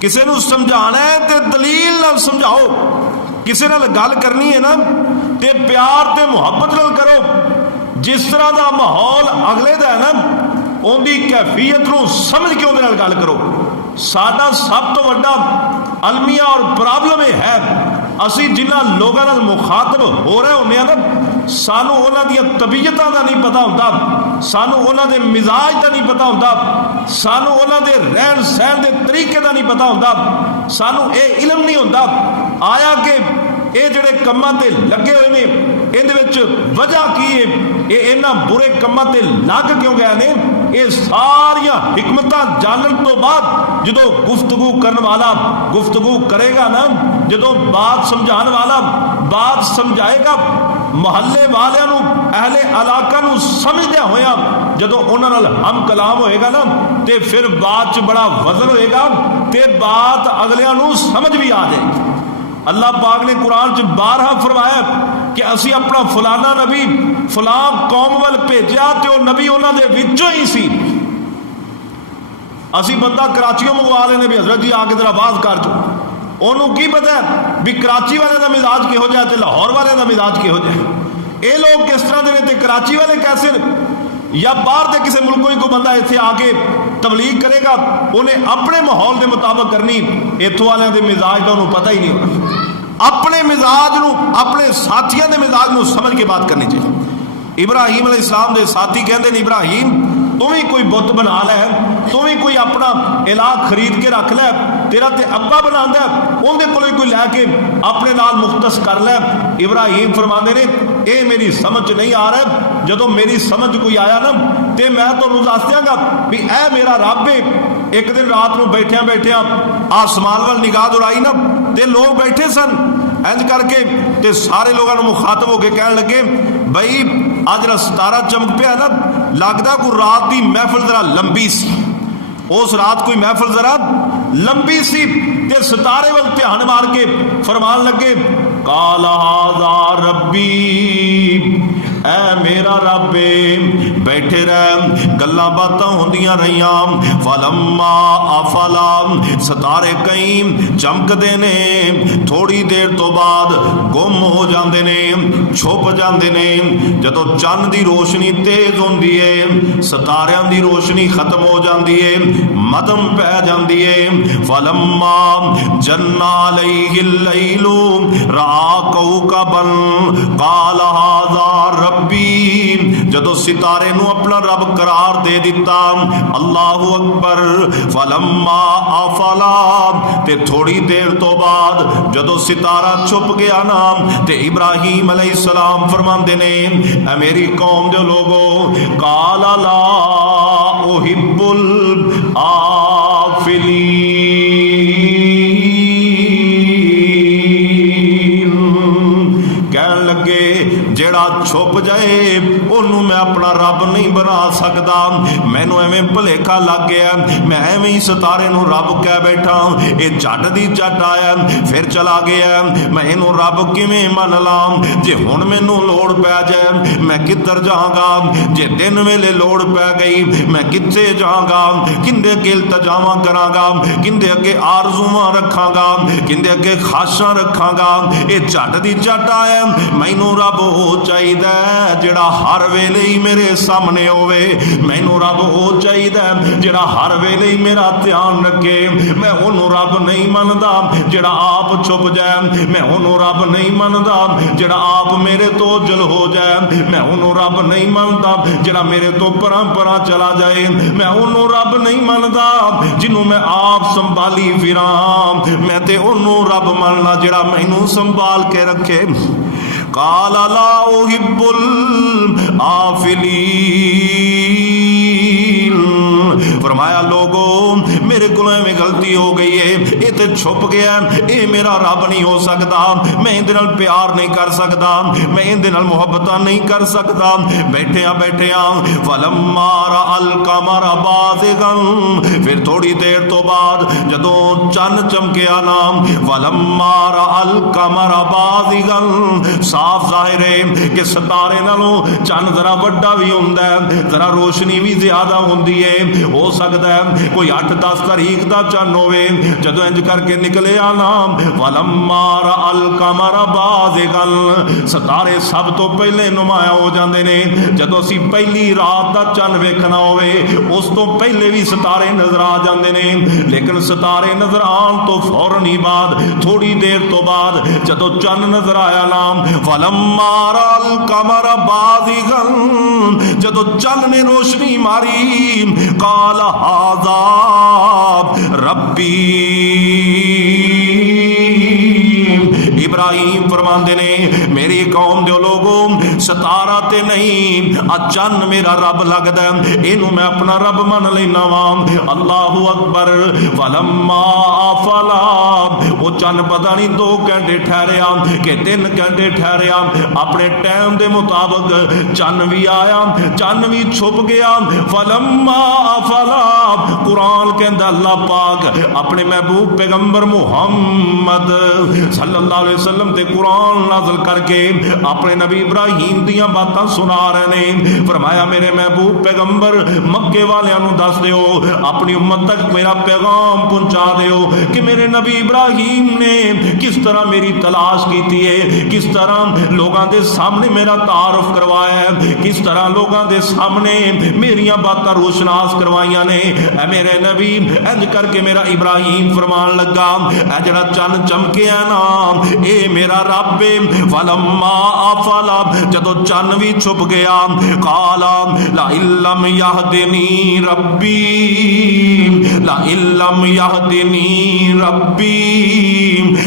किसी नूं समझाना है तो दलील नाल समझाओ, किसी नाल गल करनी है ना तो प्यार ते मुहब्बत नाल करो। जिस तरह का माहौल अगले का है ना उनकी कैफियत नूं समझ के उहदे नाल गल करो। साडा सब तो वड्डा अलमिया और प्रॉब्लम यह है, असी जिन्हां लोगों नाल मुखातब हो रहे होंदे ना, सानू उन्हां दी तबीयतां दा नहीं पता हुंदा, सानू उन्हां दे मिजाज दा नहीं पता हुंदा, सानू उन्हां दे रहन सहन दे तरीके दा नहीं पता हुंदा, सानू ये इलम नहीं हुंदा आया कि ये जिहड़े कम्मां ते लगे हुए ने इहदे विच वजह की है, ये इन्हां बुरे कम्मां ते लग क्यों गए ने। ये सारिया हिकमतां जानन तो बाद जदों गुफ्तगू करने वाला गुफ्तगू करेगा ना, जदों बात समझाने वाला बात समझाएगा, मुहल्ले वालियां नूं अहले इलाका नूं समझदे होया जदों उन्हां नाल हम कलाम होएगा ना ते फिर बात च बड़ा वजन होएगा ते बात अगलियां नूं समझ भी आ जाएगी। अल्लाह पाक ने कुरान च बारहा फरमाया कि असी अपना फलाना नबी फलां कौम वाल भेजा तो वह नबी उन्होंने विचों ही सी। असी बंदा कराचियों मंगवा लेने भी हजरत जी आके तेरा आवाज कर जो, उन्होंने की पता है भी कराची वाले का मिजाज किहो जिहा ते लाहौर वाले का मिजाज किहो जिहा, ये लोग किस तरह के ने, कराची वाले कैसे ने, या बाहर के किसी मुल्कों ही कोई बंदा इत्थे आके तबलीग करेगा उन्हें अपने माहौल के मुताबिक करनी, इत्थों वाले के मिजाज का उन्होंने पता ही नहीं होना। अपने मिजाज नूं अपने साथियों के मिजाज नूं समझ के बात करनी चाहिए। इब्राहिम अलैहिस्सलाम के साथी कहते हैं इब्राहिम तू भी कोई बुत बना लै, तू भी कोई अपना इलाह खरीद के रख लै, तेरा ते अब्बा बनांदा उहदे कोलों कोई लैके अपने नाल मुख्तस कर लै। इब्राहिम फरमाते ने ये मेरी समझ नहीं आ रहा, जदों मेरी समझ कोई आया ना तो मैं तुहानूं दस दियाँगा भी ऐ मेरा रब है। एक दिन रात को बैठिया बैठिया आसमान वाल निगाह दौड़ाई ना तो लोग बैठे सन इंज करके ते सारे लोगों मुखातब होकर कह लगे बई अज जरा सितारा चमक पिया ना, लगता कोई रात की महफिल जरा लंबी सी, उस रात कोई महफिल जरा लंबी सी ते सितारे वाल ध्यान मार के फरमान लगे काला हाज़ा रब्बी, ऐ मेरा रब बैठे रह गल्लां बातां होंदियां रहियां। फलम्मा अफला सितारे कई चमकदे ने, थोड़ी देर तो बाद गुम हो जाते ने, छुप जाते ने। जदों चंद की रोशनी तेज होंदी है सितारियां की रोशनी खत्म हो जाती है, मदम पै जाती है। फलम्मा जन्ना अलैहिल लैलु रा कौकबन काल हाज़ा रब्बी, जदों सितारे नूं अपना रब करार दे दिता अल्लाहु अकबर। फलम्मा अफला ते थोड़ी देर तो बाद जदों सितारा छुप गया ना ते इब्राहिम अलैहिस्सलाम फरमांदे ने ऐ मेरी कौम दे लोगों काला ला उहिब्बुल आफिलीन, कहन लगे जेड़ा छुप जाए उन्होंने मैं अपना रब नहीं बना सकता, मैनू एवें भुलेखा लग गया, मैं एवें ही सितारे नूं रब कह बैठा, ये झट दी झट आया फिर चला गया, मैं इनू रब किवें मन लां। जे हुण मैनू लोड़ पै जाए मैं किधर जावांगा, जे दिन वेले लोड़ पै गई मैं कित्थे जावांगा, किंदे अगे इल्तजामां करांगा, किंदे अगे आरज़ूआं रखांगा, किंदे अगे खाशां रखांगा। ये झट दी झट आया, मैनू रब हो चाहिदा जिहड़ा हर वेले ही मेरे सामने होवे, मैनू रब हो चाहिदा जिहड़ा हर वेले ही मेरा ध्यान रखे। मैं उन्होंने रब नहीं मनदा जिहड़ा आप छुप जाए, मैं उन्होंने रब नहीं मनदा जिहड़ा आप मेरे तो जल हो जाए, मैं उन्होंने रब नहीं मनदा जिहड़ा मेरे तो परां परां चला जाए, मैं उन्होंने रब नहीं मनदा जिन्हों मैं आप संभाली फिरां, मैं ते उन्होंने रब मनना जिहड़ा मैनू संभाल के रखे। काला ला उहिब्बुल आफिलीन, फरमाया लोगों मेरे को एवें गलती हो गई है, ये तो छुप गया, ये मेरा रब नहीं हो सकता, मैं इहदे नाल प्यार नहीं कर सकता, मैं इहदे नाल मुहब्बत नहीं कर सकता। बैठिया बैठिया फलम्मा रअल कमर बाज़िगन, फिर थोड़ी देर तो बाद जदों चन्न चमकिया ना, फलम्मा रअल कमर बाज़िगन, साफ जाहिर है कि सितारे नालों चन्न जरा वड्डा भी हुंदा है, जरा रोशनी भी ज्यादा होंदी है, हो सकता है कोई 8-10 तारीख का चन होवे, जदों इंज करके निकलिया ना वलम्मा रअल कमर बाज़िगन, सितारे सब तो पहले नुमाया हो जाते ने। जदों असीं पहली रात का चन वेखना होवे उस तो पहले भी सितारे नजर आ जाते ने, लेकिन सितारे नजर आने तो फौरन ही बाद थोड़ी देर तो बाद जदों चन नजर आया ना वलम्मा रअल कमर बाज़िगन, जदों चन ने रोशनी मारी काल हाज़ा रब्बी, इब्राहिम फरमाते ने मेरी कौम दे लोगों सितारा ते नहीं चन मेरा रब लगदा, इनू मैं अपना रब मन लेना वा। अल्लाहु अकबर। वलम्मा अफला, वो चन पता नहीं 2 घंटे ठहरिया कि 3 घंटे ठहरिया, अपने टाइम के मुताबिक चन भी आया चन भी छुप गया। वलम्मा अफला, कुरान कहंदा अल्लाह पाक अपने महबूब पैगंबर मुहम्मद सल्लल्लाहु अलैहि वसल्लम ते कुरान नाज़िल करके अपने नबी इब्राहिम दियां बातां सुना रहे ने। फरमाया मेरे महबूब पैगंबर मक्के वालियां नूं दस दिओ, अपनी उम्मत तक मेरा पैगाम पहुंचा दिओ कि मेरे नबी इब्राहिम ने किस तरह मेरी तलाश की है, किस तरह लोगों के सामने मेरा तारुफ करवाया है, किस तरह लोगों के सामने मेरिया बातां रोशनास करवाइया ने। मेरे नबी इंज करके मेरा इब्राहिम फरमान लगा ऐ जड़ा चन चमकिया ना ए मेरा रब है। वलम्मा अफला, जदों चन भी छुप गया काला ला इल्लम यहदिनी रब्बी, ला इल्लम यहदिनी रब्बी,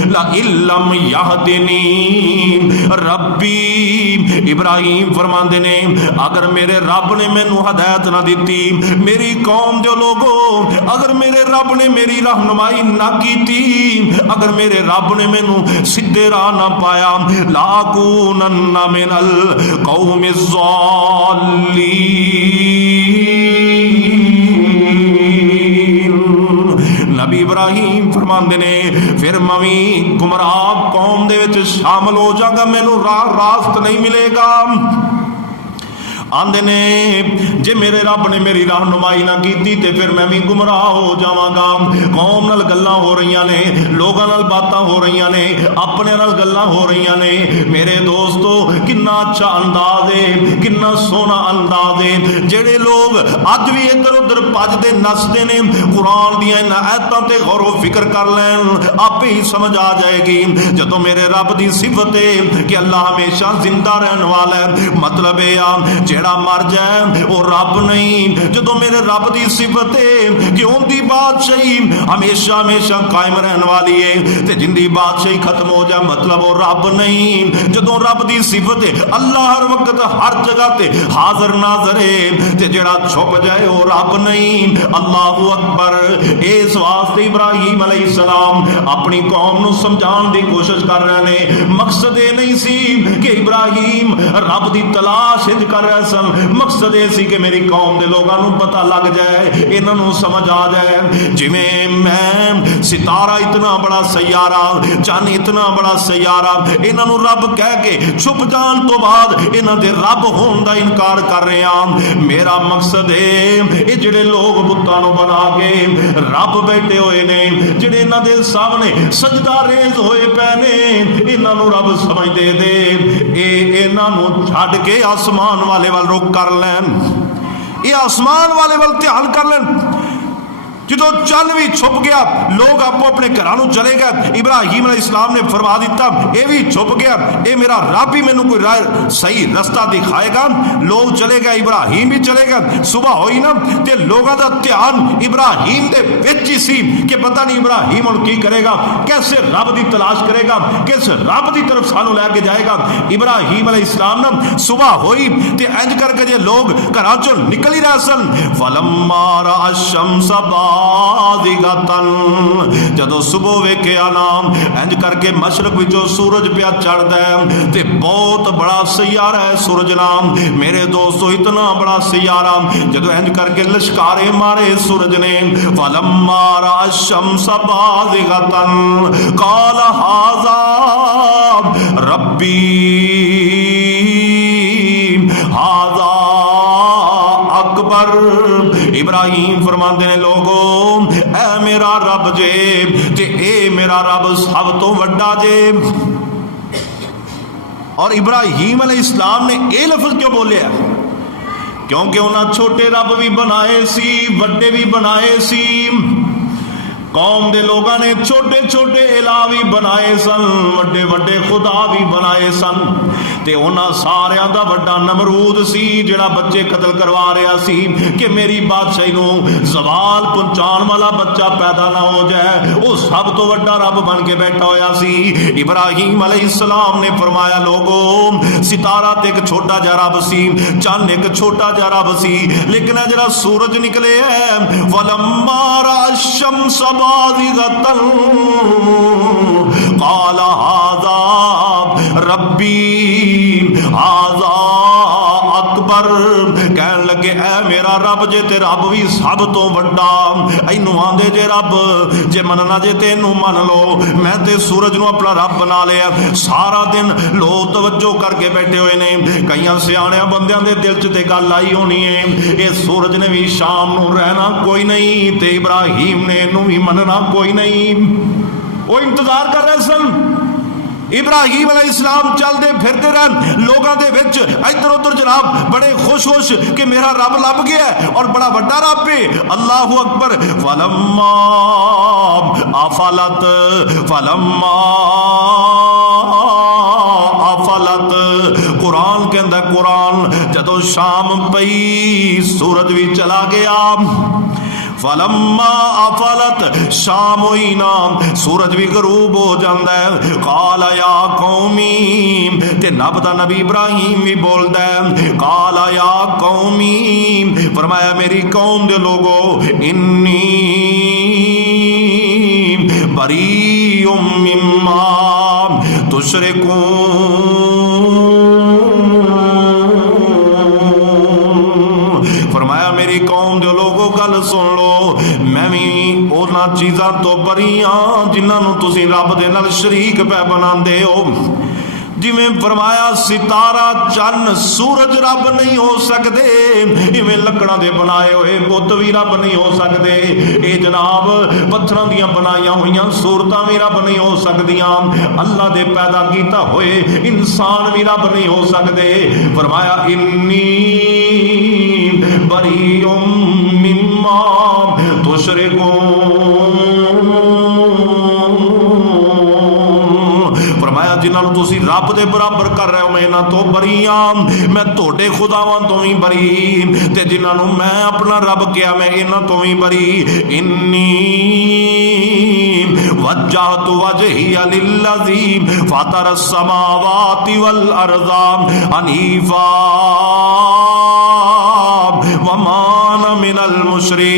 ला इल्लम यहदिनी रब्बी। इब्राहिम फरमाते ने अगर मेरे रब ने मैनू हदायत ना दी, मेरी कौम दे लोगों अगर मेरे रब ने मेरी रहनुमाई ना की, अगर मेरे रब ने मैनू सीधे राह ना पाया लाकूनन्ना मिनल कौमिज़ ज़ालिमीन। नबी इब्राहिम फरमाते ने फिर मवी गुमराह कौम दे विच शामिल हो जागा, मैनू रास्त नहीं मिलेगा। आंदे ने जे मेरे रब ने मेरी रहनुमाई ना की ते फिर मैं भी गुमराह हो जावांगा। कौम नाल गल्लां हो रही ने, लोगों नाल बातां हो रही ने, अपने नाल गल्लां हो रही ने। मेरे दोस्तों कितना अच्छा अंदाज है, कितना सोहना अंदाज है। जेड़े लोग अज भी इधर उधर भजदे नसदे ने कुरान दियां इन आयतां ते गौर फिक्र कर लैन, आपे ही समझ आ जाएगी। जदों मेरे रब की सिफत है कि अल्लाह हमेशा जिंदा रहने वाला है, मतलब है जेड़ा मर जाए वो रब नहीं। जदों मेरे रब की सिफत है कि उनकी बादशाही हमेशा हमेशा कायम रहने वाली है, ते जिंदी बादशाही खत्म हो जाए मतलब वो रब नहीं। जदों रब की सिफत है अल्लाह हर वक्त हर जगह ते हाजिर नाज़र है, ते जेड़ा छुप जाए वो रब नहीं। अल्लाहु अकबर। इस वास्ते इब्राहिम अलैहिस्सलाम अपनी कौम नूं समझाने की कोशिश कर रहे हैं। मकसद ये नहीं सी कि इब्राहिम रब की तलाश कर रहे सन, मकसद ये सी कि मेरी कौम के लोगों को पता लग जाए, इन्हों समझ आ जाए। जिमें मैं सितारा इतना बड़ा सैयारा, चन इतना बड़ा सैयारा, इन्हों रब कह के छुप जान तो बाद इन्हों के रब होने का इनकार कर रहे हैं। मेरा मकसद है ये जिहड़े लोग बुतां नूं बना के रब बैठे हुए ने, जिहड़े इन्हां दे सामने सजदा रेज होए पे ने, इन्हों रब समझते दे इन्हों छड्ड के आसमान वाले वाल रुख कर लैन, ये आसमान वाले वाल ध्यान कर लैन। जो चल भी छुप गया लोग आपो अपने घरों चले गए। इब्राहिम अलैहिस्सलाम ने फरमा दिता ये भी छुप गया, ये मेरा रब ही मैनू कोई सही रास्ता दिखाएगा। लोग चले गए, इब्राहिम भी चले गए। सुबह हुई ना ते लोगों का ध्यान इब्राहिम दे विच ही सी कि पता नहीं इब्राहिम हुण की करेगा, कैसे रब की तलाश करेगा, किस रब की तरफ सानू लैके जाएगा। इब्राहिम अलैहिस्सलाम ना सुबह हुई ते इंज करके जे लोग घरों चों निकल ही रहे सन, फलम्मा रअ शम्स जदों सुबह वेख्या नाम इंज करके मशरक विचों सूरज पिया चढ़दा है ते बहुत बड़ा सैयारा है सूरज नाम। मेरे दोस्तों इतना बड़ा सैयारा जदों इंज करके लश्कारे मारे सूरज ने, फलम्मा रअ शम्स बाज़िगतन क़ाल हाज़ा रब्बी हाज़ा अकबर। इब्राहिम फरमाते ने लोगो ऐ मेरा रब जे ते ए मेरा रब सब तो वड्डा जे। और इब्राहिम अलैहिस्सलाम ने यह लफ्ज क्यों बोलिया? क्योंकि उन्हें छोटे रब भी बनाए सी, वड्डे भी बनाए सी। कौम के लोगों ने छोटे छोटे इला भी बनाए सन, वड्डे वड्डे खुदा भी बनाए सन। ते उन्हां सारियां दा वड्डा नमरूद सी जिहड़ा बच्चे कतल करवा रहा सी कि मेरी बादशाही नूं ज़वाल पहुंचाने वाला बच्चा पैदा ना हो जाए। वो सब तो वड्डा रब बन के बैठा होया सी। इब्राहिम अलैहिस्सलाम ने फरमाया लोगो सितारा ते एक छोटा जा रब सी, चंद एक छोटा जा रब सी, लेकिन जरा सूरज निकले है वलम्मा रअश-शम्स बाज़िगतन क़ाल हाज़ा रब्बी हाज़ा अकबर। कहन लगे ऐ मेरा रब जे ते रब भी सब तो वड्डा। इनू आंदे जे रब, जे मनना जे ते इनू मन लो। मैं ते सूरज नू अपना रब बना लिया। सारा दिन लोग तवज्जो करके बैठे हुए ने। कई सियाने बंदियां दे दिल च ते गल आई होनी है ये सूरज ने भी शाम नू रहना कोई नहीं ते इब्राहिम ने इनू भी मनना कोई नहीं। वो इंतजार कर रहे सन। इब्राहिम अलैहिस्सलाम चलते फिरते रहे लोगों के विच इधर उधर जनाब बड़े खुश खुश कि मेरा रब लभ गया और बड़ा वड्डा रब है। अल्लाहु अकबर। फलम्मा अफलत फलम्मा अफलत कुरान के अंदर कुरान जदों शाम पई सूरज भी चला गया। फलम्मा अफलत शाम हुई ना सूरज भी गरूब हो जाता है। काल या कौमी ते नब दा नबी इब्राहिम भी बोलता है काल या कौमी फरमाया मेरी कौम दे लोगो इन्नी बरीउम मिम्मा तुशरिकून। फरमाया मेरी कौम दे लोगो गल सुन लो मैं भी उन्हां चीज़ां तो बरी हाँ जिन्होंने तुसीं रब दे नाल शरीक पै बनांदे हो। जिमें फरमाया सितारा चन्न सूरज रब नहीं हो सकते, इवें लकड़ां दे बनाए हुए बुत भी रब नहीं हो सकते। ये जनाब पत्थरां दियां बनाईयां हुई सूरतां भी रब नहीं हो सकदियां। अल्लाह दे पैदा कीता होए इंसान भी रब नहीं हो सकते। फरमाया इन्नी बरीउम मिम्मा तुशरिकून। फरमाया जिन्होंने तुसी रब दे बराबर कर रहे हो मैं इन्हां तो बरी हाँ, मैं तोड़े खुदावां तो भी बरी ते जिन्होंने मैं अपना रब किया मैं इन्हां तो भी बरी। इन्नी वज्जहतु वजहिया लिल्लज़ी फ़तरस समावाति वल अर्ज़ा हनीफा वमा अना मिनल मुशरिकीन।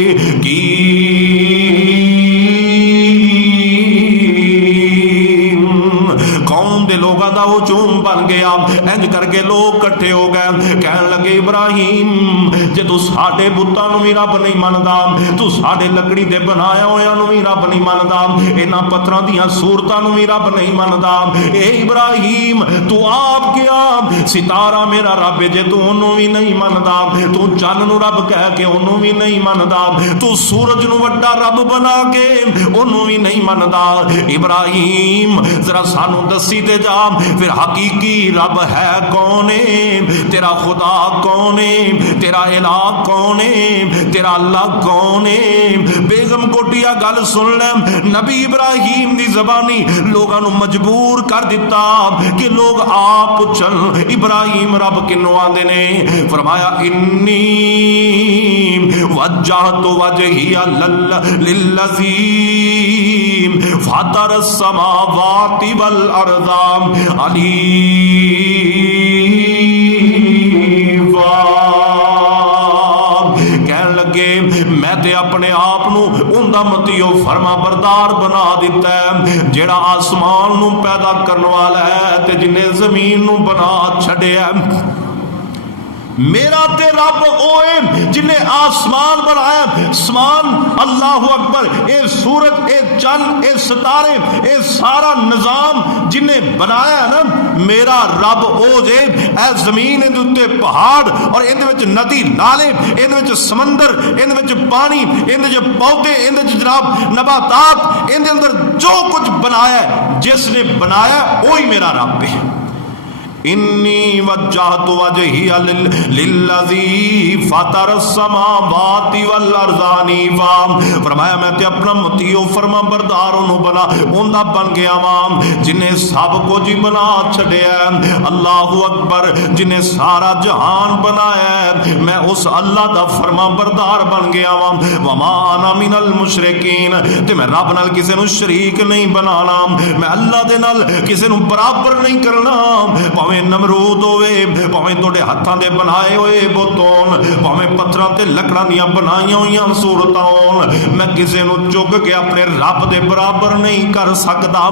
कौम दे लोगों का हुजूम बन गया। इंज करके लोग इकट्ठे हो गए कहन लगे इब्राहिम जे तू साडे बुतां नूं भी रब नहीं मनदा, तू साडे लकड़ी दे बनाया होया नूं भी रब नहीं मनदा, इन्हां पत्थरां दीयां सूरतां नूं भी रब नहीं मनदा। ए इब्राहिम तू आप क्या सितारा मेरा रब जे तू ओनू भी नहीं मनदा, तू चन्न नूं रब कह के ओनू भी नहीं मनदा, तू सूरज नूं वड्डा रब बना के ओनू भी नहीं मनदा। इब्राहिम जरा सानू दसी ते जा फिर हकीकी रब है कौन है, तेरा खुदा कौन है, तेरा इला कौन है, तेरा अल्लाह कौन है। बेगम कोटिया गल सुन ले नबी इब्राहिम दी ज़बानी लोगों नू मजबूर कर दिता कि लोग आप पुछन इब्राहिम रब किन्नू आंदे ने। फरमाया इन्नी वज्जहतु वजहिया लिल्लज़ी फ़तरस समावाति वल अर्ज़ा कहन लगे मैं ते अपने आप नू उंदा मतियो फरमा बरदार बना दिता है जेड़ा आसमान नू पैदा करने वाला है ते जिन्हें जमीन नू बना छड़िया। मेरा ते रब ओ है जिन्हें आसमान बनाया, आसमान अल्लाह अकबर, ये सूरज, ये चंद, ये सितारे, ये सारा निजाम जिन्हें बनाया ना, मेरा रब ओ जे। ए जमीन इहदे उत्ते पहाड़ और इहदे विच नदी नाले, इहदे विच समंदर, इहदे विच पानी, इहदे विच पौधे, इहदे विच जनाब नबातात, इहदे अंदर जो कुछ बनाया, जिसने बनाया वही मेरा रब है। इन्नी वज्जहतु वजहिया लिल्लज़ी फ़तरस समावाति वल अर्ज़ हनीफ़ा। फरमाया मैं ते अपना मतीओ फरमा बरदार ओनू बना ओंदा बन गया वां जिन्हें सब कुछ ही बना छड़िया। अल्लाहु अकबर, जिन्हें सारा जहान बनाया, मैं उस अल्लाह दा फरमा बरदार बन गया वां। वमा अना मिनल मुशरिकीन, ते मैं रब नाल किसे नू शरीक नहीं बनाना, मैं अल्लाह दे नाल किसे नू बराबर नहीं करना। भावें नमरूद होवे, भावें तुहाडे हत्थां दे बनाए होए बुत होण, भावें पत्थरां ते लकड़ां दियां बनाईयां होईयां सूरतां होण, मैं किसे नू चुक के अपने रब दे बराबर नहीं कर सकदा।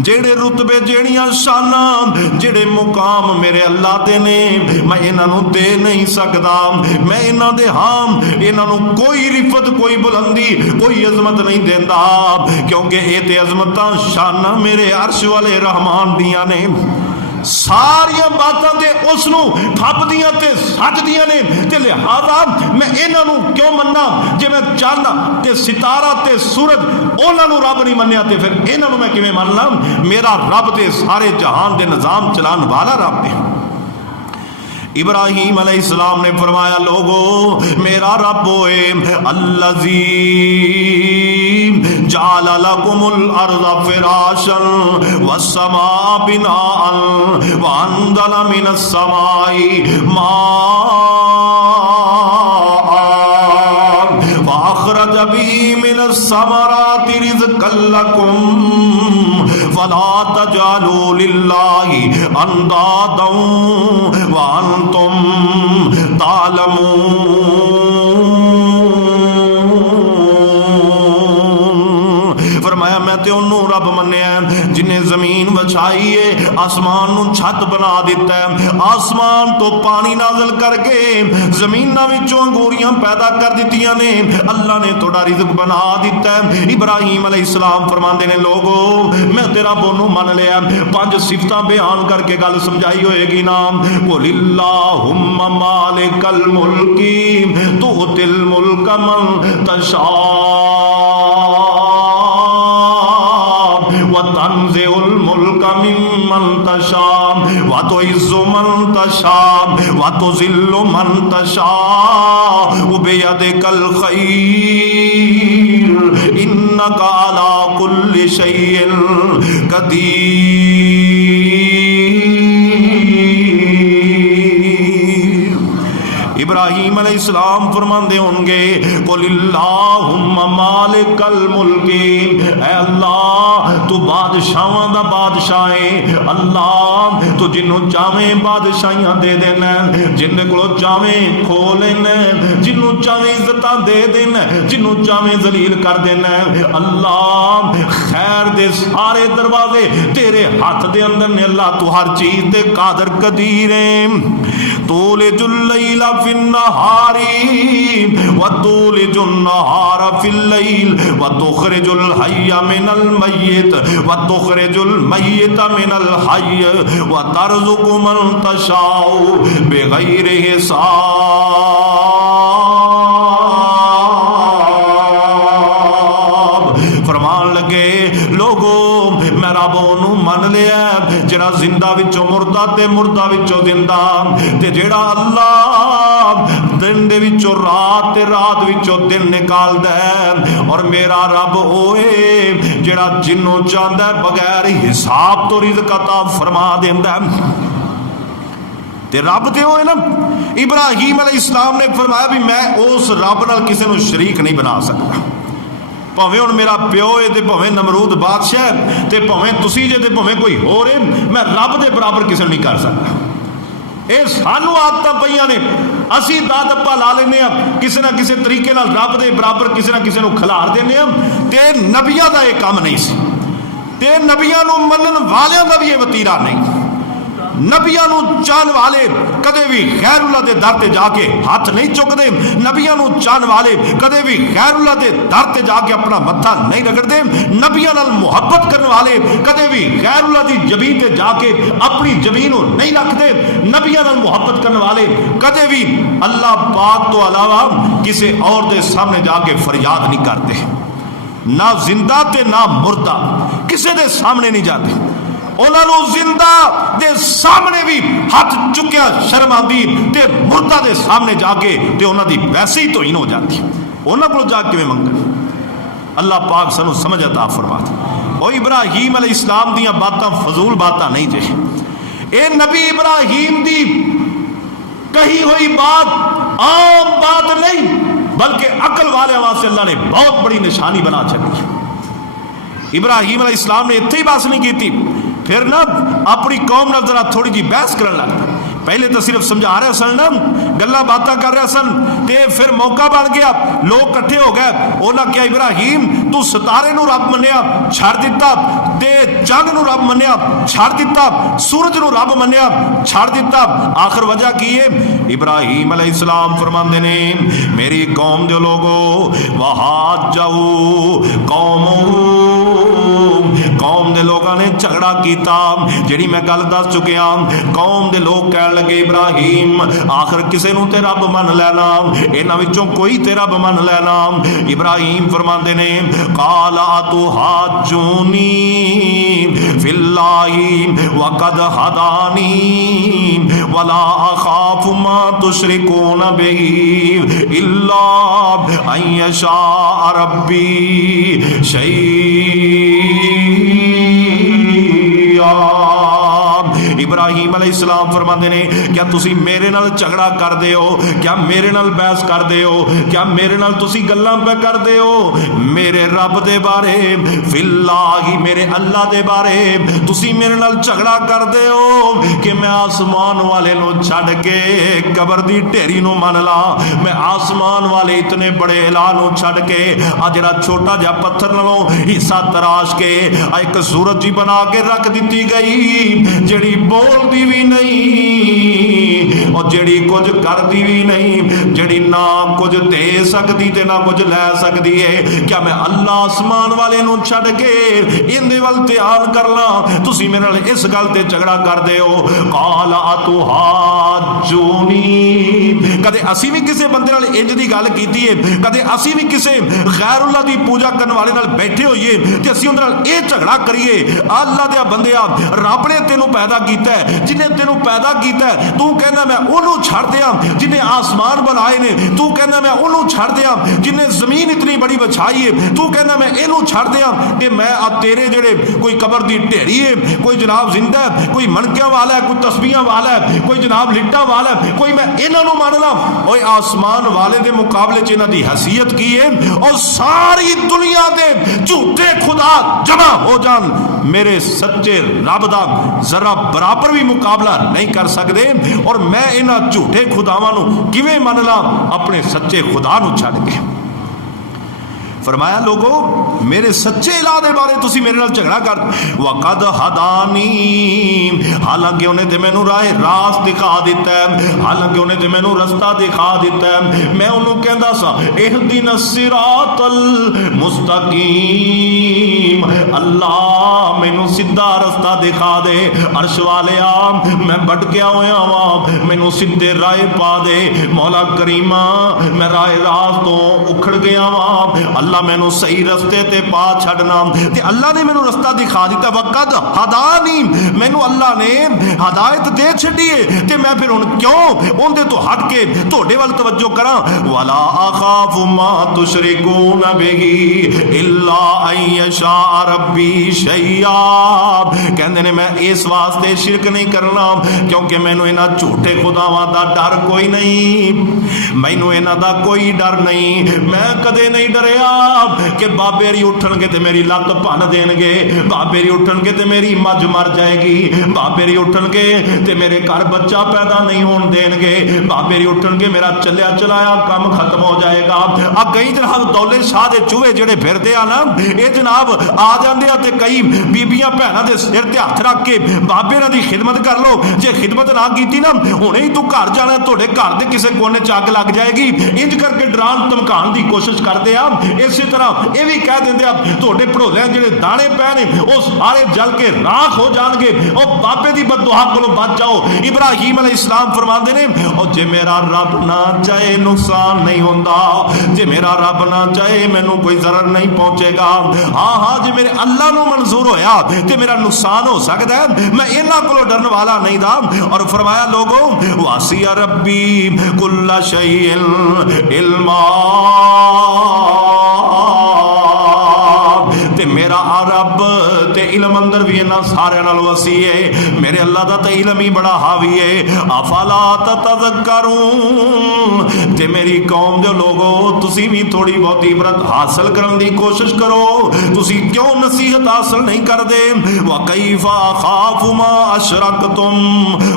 जेड़े रुतबे, जेड़ियां शानां, जेड़े मुकाम मेरे अल्लाह दे ने, मैं इन्हां नू दे नहीं सकदा। मैं इन्हां दे हां, इन्हां नू कोई रिफत, कोई बुलंदी, कोई अजमत नहीं देंदा, क्योंकि ये ते अजमतां शानां मेरे अर्श वाले रहमान दियां ने। सारिया बातां ते उसनू फपदियां ते सजदियां ने, ते लिहाजा मैं इन्हां नू क्यों मन्ना? जे मैं चंद ते सितारा ते सूरज उन्हां नू रब नहीं मन्निया, ते फिर इन्हां नू मैं किवें मनना? मेरा रब ते सारे जहान दे निजाम चलाने वाला रब है। इब्राहीम अलैहिस्सलाम ने फरमाया, लोगो मेरा रब होए अल्लज़ी जाल लकुमुल अर्ज़ फिराशन वस्समा बिनाअन वअंज़ल मिनस समाई माअन वअख़रज बिही मिनस समराति रिज़क़न लकुम फला तजालू लिल्लाहि अंदादन व अंतुम तालमून। फरमाया मैं ते ओनू रब मन्निया जिन्हें जमीन वछाई है, आसमान नू छत बना दिता है, आसमान तो पानी नाज़िल करके जमीनां विचों अंगूरियां पैदा कर दित्तियां ने, अल्लाह ने थोड़ा रिज़्क बना दिता है। इब्राहीम अलैहिस्सलाम फरमांदे ने, लोगो मैं तेरा बोनू मन लिया। 5 सिफतां बयान करके गल समझाई होएगी ना। कुलिल्लाहुम्मा मालिकल मुल्की तुतिल मुल्क मन तशा व तंज़िउल मुल्क मिम्मन तशा व तुइज़्ज़ु मन तशा व तुज़िल्लु मन तशा बियदिकल खैर इन्नका अला कुल्लि शैइन कदीर। इब्राहीम अलैहिस्सलाम फरमांदे होंगे, कुलिल्लाहुम्मा मालिकल मुल्की, ऐ अल्लाह तू बादशाहां दा बादशाह है। अल्लाह तू जिन्नू चावें बादशाहियां दे देना, जिन्ने कोलों चावें खो लेना, जिन्नू चावें इज्जतां दे देना, जिन्नू चावें जलील कर देना। अल्लाह खैर दे सारे दरवाजे तेरे हाथ दे अंदर ने। अल्लाह तू हर चीज दे कादर कदीर है। तुलिजुल लैला फिन्नहारी व तुलिजुन नहारा फिल्लैल व तुखरिजुल हय्य मिनल मय्यित व तुखरिजुल मय्यित मिनल हय्य व तर्जुकु मन तशाउ बिगैरि हिसाब। फरमान लगे, लोगो मैं रब ओनू मन लिया जेड़ा जिंदा विचों मुर्दा ते मुर्दा विचों जिंदा, ते जेड़ा अल्लाह दिन दे विचों रात ते रात विचों दिन निकालदा है। और मेरा रब ओए जेड़ा जिन्नू चाहंदा है बगैर हिसाब तो रिज़्क अता फरमा देंदा है। ते रब ते होए ना, इब्राहीम अलैहिस्सलाम ने फरमाया भी मैं उस रब नाल किसे नू शरीक नहीं बना सकता। भावें हुण मेरा प्यो है ते भावें नमरूद बादशाह है ते भावें तुसी जे ते भावें कोई होर है, मैं रब दे बराबर किसे नहीं कर सकता। ये सानू आदतां पईयां ने, असीं दा दप्पा ला लेने आ, किसी ना किसी तरीके नाल रब दे बराबर किसी ना किसी नू खिलार देने आ। ते नबियां दा ये काम नहीं सी, ते नबियां नू मनन वालियां दा भी ये वतीरा नहीं। नबियां नूं चाहण वाले कदे भी गैरुल्लाह दे दर ते जाके हाथ नहीं चुकते, नबियां नूं चाहण वाले कदे भी गैरुल्लाह दे दर ते जाके अपना मत्था नहीं रगड़ते, नबियां नाल मुहब्बत करने वाले कदे भी गैरुल्लाह दी जमीन ते जाके अपनी जमीन नूं नहीं रखते, नबियां नाल मुहब्बत करने वाले कदे भी अल्लाह पाक तो अलावा किसी और दे सामने जाके फरियाद नहीं करते, ना जिंदा ते ना मुर्दा किसी दे सामने नहीं जाते। उन्होंने जिंदा दे सामने भी हाथ चुकिया शर्म आती, ते मुर्दा दे सामने जाके ते उन्होंने वैसे ही तोहीन हो जाती, उन्होंने को जाके किवें मंगण। अल्लाह पाक सानू समझ अता फरमाता। और इब्राहीम अलैहिस्सलाम दी बातां फजूल बातां नहीं जे, ए नबी इब्राहीम दी कही हुई बात आम बात नहीं, बल्कि अकल वाले वास्ते अल्लाह ने बहुत बड़ी निशानी बना छड़ी। इब्राहीम अलैहिस्सलाम ने इत्थे ही बस नहीं की, फिर ना अपनी कौम नाल जरा थोड़ी जी बहस करन लग पए। पहले तो सिर्फ समझा रहे सन ना, गल्लां बातां कर रहे सन, ते फिर मौका बन गया, लोग इकट्ठे हो गए। उन्होंने कहा इब्राहीम तू सितारे नूं रब मन्निया छड़ दिता, ते चंद नूं रब मन्निया छड़ दिता, सूरज नूं रब मन्निया छड़ दिता, आखिर वजह की है? इब्राहीम अलैहिस्सलाम फरमांदे ने मेरी कौम दे लोगो वहाज जाओ कौम दे लोगों ने झगड़ा किया, जिहड़ी मैं गल दस चुकिया। कौम दे लोग कह लगे इब्राहीम आखिर किसी नूं ते रब मन लैना, इन्हां विचों कोई ते रब मन लैना। इब्राहीम फरमांदे ने काला तुहाजूनी फिल्लाही वक़द हदानी वला अखाफु मा तुशरिकून बिही इल्ला अन यशा रब्बी इब्राहीम अलैहिस्सलाम फरमाते ने क्या तुसी मेरे नाल झगड़ा करदे हो, क्या मेरे नाल बहस करदे हो, क्या मेरे नाल तुसी गल्लां पे करदे हो मेरे रब दे बारे, फिल्लाही मेरे अल्लाह दे बारे तुसी मेरे नाल झगड़ा करदे हो कि मैं आसमान वाले नूं छड्ड के कबर दी ढेरी नूं मन ला, मैं आसमान वाले इतने बड़े इलाह नूं छड्ड के आ जिहड़ा छोटा जिहा पत्थर नालों हिस्सा तराश के एक सूरत जी बना के रख दित्ती गई, जिहड़ी बोलती भी नहीं और जिहड़ी कुछ करती भी नहीं, जिहड़ी ना कुछ दे सकती ते ना कुछ लै सकती है। क्या मैं अल्लाह आसमान वाले नूं छड्ड के इहदे वल ध्यान करना, तुसी मेरे नाल इस गल ते झगड़ा करदे हो। काल अतुहाजूनी, कदे असी भी किसी बंदे नाल इंज दी गल कीती है, कदे असी भी किसी गैरुल्लाह दी पूजा करने वाले नाल बैठे होइए ते असी उहदे नाल इह झगड़ा करिए। अल्लाह दे बंदेआ रब ने तेनू पैदा कीता है, जिन्हें तेनू पैदा किया है तू कहना मैं ओनू छड़ दियां, जिन्हें आसमान बनाए ने तू कहना मैं ओनू छड़ दियां, जिन्हें जमीन इतनी बड़ी बिछाई है तू कहना मैं इनू छड़ दियां, ते मैं आ तेरे जेड़े कोई कबर दी ढेरी है, कोई जनाब जिंदा है, कोई मनकियां वाला है, कोई तस्बीहां वाला है, कोई जनाब लिट्टा वाला है, कोई मैं इन्हां नू मान ला। ओए आसमान वाले दे मुकाबले च इन्हां दी हैसियत की है? और सारी दुनिया दे झूठे खुदा जमा हो जान मेरे सच्चे रब दा जरा बराबर भी मुकाबला नहीं कर सकते, और मैं इन्हां झूठे खुदावां नू किवें मन ला अपने सच्चे खुदा नू छड्ड के। फरमाया लोगो मेरे सच्चे इलाह दे बारे तुसी मेरे नाल झगड़ा कर। वक़द हदानी, हालांकि उन्हें ते मैनू राह दिखा दिता है, हालांकि उन्हें ते मैनू रस्ता दिखा दिता है। मैं उन्होंने कहता सा इहदिन सिरातल मुस्तकीम, अल्लाह मैनू सीधा रस्ता दिखा दे। अर्श वाले आ मैं भटकिया होया वा, मैनू सीधे राह पा दे। मौला करीमा मैं राह तो उखड़ गया वा, अल्लाह मैनू सही रस्ते ते पा छड़ना। ते अल्लाह ने मैनू रस्ता दिखा दिता। वक़द हदानी, मैनू अल्लाह ने हदायत दे छड़ी है, ते मैं फिर हुण क्यों उहदे तो हट के तोड़े वाल तवज्जो करा। वला अखाफु मा तुशरिकून बिही इल्ला अन यशा रब्बी शैया, कहंदे ने मैं इस वास्ते शिरक नहीं करना क्योंकि मैनू इन्हां झूठे खुदावां दा डर कोई नहीं, मैनू इन्हां दा कोई डर नहीं। मैं कदे नहीं डरिया कि बाबेरी उठणगे ते मेरी लत्त भन देणगे, बाबेरी उठणगे ते मेरी मज मर जाएगी, बाबेरी उठणगे ते मेरे घर बच्चा पैदा नहीं होण देणगे, बाबेरी उठणगे मेरा चलिया चलाया काम खत्म हो जाएगा। आ कई जनाब दौले शाह दे चूहे जेड़े फिरदे आ ना, ये जनाब आ जांदे आ ते कई बीबियां भैनों के सिर ते हथ रख के बाबे इन्हां दी खिदमत कर लो। जे खिदमत ना की ना हुणे ही तू घर जाना, तुहाडे घर दे किसी कोने च अग लग जाएगी। इंज करके डरान धमकाउण दी कोशिश करते आ। इसी तरह ये भी कह देंगे आ तुहाडे भड़ोलियां जिहड़े दाने पै ने वो सारे जल के राख हो जाणगे। ओ बाबे दी बददुआ कोलों बच जाओ। इब्राहीम अलैहिस्सलाम फरमांदे ने ओ जे मेरा रब ना चाहे नुकसान नहीं होंदा, जे मेरा रब ना चाहे मैनू कोई जरर नहीं पहुंचेगा। हाँ हाँ जे मेरे अल्लाह नू मंजूर होया ते मेरा नुकसान हो सकता है, मैं इन्हां कोलों डरन वाला नहीं दा। और फरमाया लोगों वासिया रब्बी कुल्ला शैइन इल्मा, ते मेरा रब ते इलम अंदर भी इन्हां सारियां नाल वसी है। मेरे अल्लाह दा ते इलम ही बड़ा हावी है। अफला ततज़क्करून, ते मेरी कौम दे लोगो तुसी भी थोड़ी बहुत इबरत हासिल करने की कोशिश करो। तुसी क्यों नसीहत हासिल नहीं करदे? व कैफा खाफु मा अशरकतुम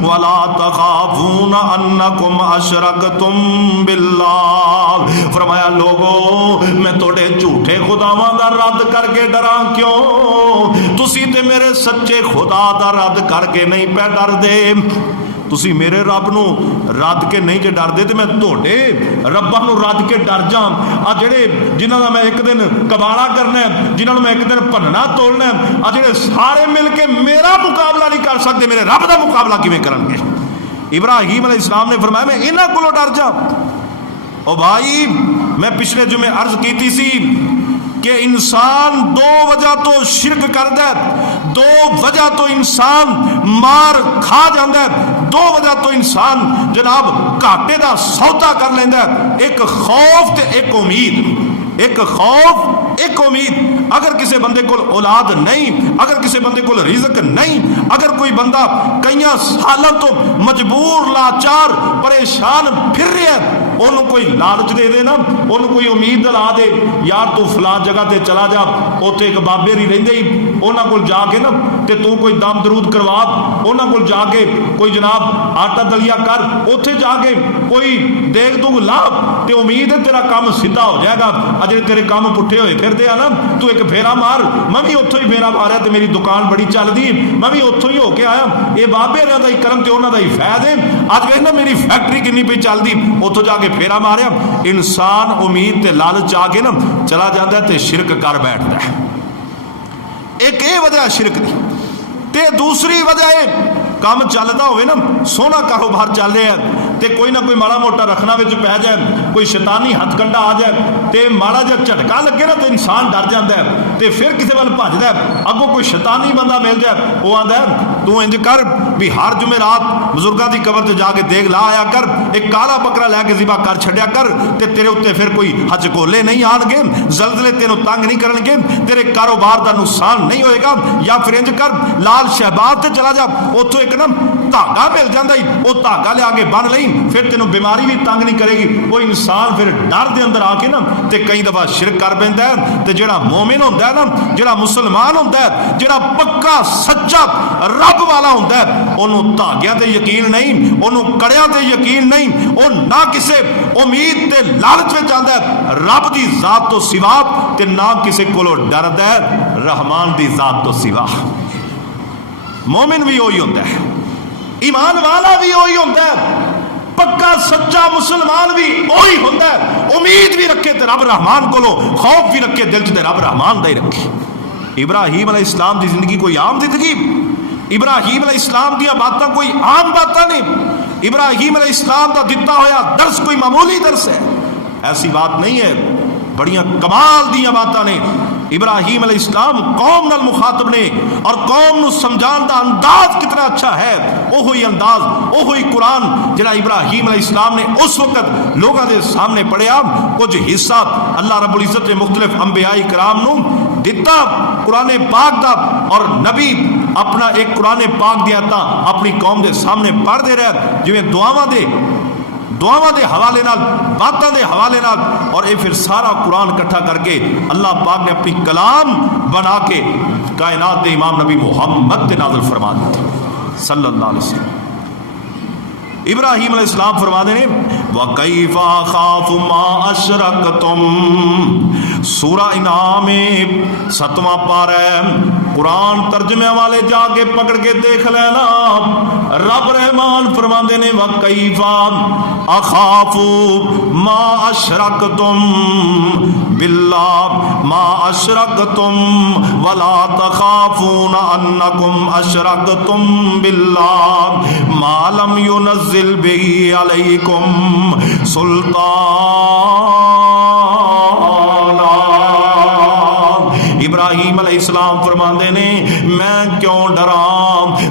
वला तखाफून अन्नकुम अशरकतुम बिल्लाह। फरमाया लोगो मैं थोड़े झूठे खुदावां दा रद्द करके डरा क्यों? तुसी ते मेरे सच्चे खुदा दा रद्द करके नहीं पै डरदे। तुसी मेरे रब नू रद के नहीं जे डरदे ते मैं तुहाडे रब्बां नू रद के डर जा। आ जेड़े जिन्हां दा मैं एक दिन कबाड़ा करना है, जिन्हां नू मैं एक दिन भन्नना तोड़ना है, आ जेड़े सारे मिल के मेरा मुकाबला नहीं कर सकते, मेरे रब दा मुकाबला किवें करनगे? इब्राहीम अलैहिस्सलाम ने फरमाया मैं इन्हां कोलों डर जा। ओ भाई मैं पिछले जुमे अर्ज की सी कि इंसान दो वजह तो शिरक करता है, दो वजह तो इंसान मार खा जाता है, दो वजह तो इंसान जनाब घाटे का सौदा कर लेंदा है। एक खौफ ते एक उम्मीद, एक खौफ एक उम्मीद। अगर किसी बंदे को औलाद नहीं, अगर किसी बंदे को रिज़्क नहीं, अगर कोई बंदा कई सालों तो मजबूर लाचार परेशान फिर रहा है, उन्होंने कोई लालच दे दे ना, उन्होंने कोई उम्मीद दिला दे यार तू फलां जगह ते चला जा, उत्थे एक बाबे ही रहिंदे ही उन्हां कोल जाके ना ते तू कोई दम दरूद करवा, उन्हां कोल जाके कोई जनाब आटा दलिया कर, उत्थे जाके कोई देख तू ला ते उम्मीद है तेरा काम सीधा हो जाएगा। अजे तेरे काम पुट्ठे होए फिरदे आ ना, तू एक फेरा मार, मैं भी उत्थों ही फेरा मारिया ते मेरी दुकान बड़ी चलदी, मैं भी उत्थों ही होके आया। ये बाबे दा ही करम ते उन्हां दा ही फैद है। अज वेख ना मेरी फैक्ट्री किन्नी पई चलदी, उत्थों जाके फेरा मारिया। इंसान उम्मीद ते लालच आके ना चला जाता है ते शिरक कर बैठता है। एक ये वजह शिरक दी, ते दूसरी वजह है काम चलता हो ना, सोहना कारोबार चल रहा है ते कोई ना कोई माड़ा मोटा रखना विच पै जाए, कोई शैतानी हथकंडा आ जाए ते माड़ा जिहा झटका लगे ना तो इंसान डर जाता है ते फिर किसी वाल भजदा है। अगों कोई शैतानी बंदा मिल जाए, वो आंदा है तू इंज कर भी हर जुमेरात बुजुर्गों की कबर ते जाके देख ला आया कर, एक काला बकरा लैके ज़िबा कर छड्या कर ते तेरे उत्ते फिर कोई हचकोले नहीं आएंगे, जलजले तेनों तंग नहीं करनगे, तेरे कारोबार का नुकसान नहीं होएगा। या फिर इंज कर लाल शहबाज ते चला जा, उत्थों एक ना धागा मिल जाता ही, वो धागा लिया के बन लई, फिर तेनों बीमारी भी तंग नहीं करेगी। वो इंसान फिर डर दे अंदर आके ना ते कई दफा शिरक कर पैंदा है। ते जिहड़ा मोमिन होंदा है ना, जिहड़ा मुसलमान होंदा है, जिहड़ा पक्का सच्चा रब वाला होंदा है, उन्होंने धागियां ते यकीन नहीं, उन्होंने कड़ियां ते यकीन नहीं, वो ना किसी उम्मीद ते लालच में जांदा है रब दी जात तो सिवा, ते ना किसी कोलों डरदा है रहमान दी जात तो सिवा। मोमिन भी वही होता है, ईमान वाला भी वही होता है, पक्का सच्चा मुसलमान भी वही होता है। उम्मीद भी रखे ते रब रहमान कोलो, खौफ भी रखे दिल च रब रहमान दा ही रखे। इब्राहीम अलैहिस्सलाम की जिंदगी कोई आम जिंदगी, इब्राहीम अलैहिस्सलाम दी बातें कोई आम बातें नहीं, इब्राहीम अलैहिस्सलाम का दिता होया दर्स कोई मामूली दर्स है, ऐसी बात नहीं है, बड़ियां कमाल दी बातें ने। इब्राहीम अलैहिस्सलाम कौम नाल मुखातब ने और कौम नू समझाने का अंदाज कितना अच्छा है, ओही अंदाज ओही कुरान जिहड़ा इब्राहीम अलैहिस्सलाम ने उस वक्त लोगों के सामने पढ़िया। कुछ हिस्सा अल्लाह रब्बुल इज्जत ने मुख्तलिफ अंबियाई कराम नू दिता कुरान पाक दा, और नबी अपना एक कुरान पाक दी आयतां अपनी कौम के सामने पढ़ते रहे, जिवें दुआवां दे हवाले नाल, बातों के हवाले नाल, और ये फिर सारा कुरान इकट्ठा करके अल्लाह पाक ने अपनी कलाम बना के कायनात के इमाम नबी मुहम्मद ते नाज़िल फरमा दिया सल्लल्लाहु अलैहि वसल्लम। इब्राहीम अलैहिस्सलाम फरमाते हैं व कैफा खाफु मा अशरकतुम, सूरा इनाम 7वां पारा है। कुरान तर्जमे वाले जाके पकड़ के देख लेना। रब रहमान फरमाते ने व कैफा अखाफू मा अशरकतुम बिल्लाह मा अशरकतुम वला तखाफून अन्नकुम अशरकतुम बिल्लाह मा लम युनज़्ज़िल बिही अलैकुम सुल्ताना। इब्राहिम अलैहिस्सलाम फरमाते ने मैं क्यों डरा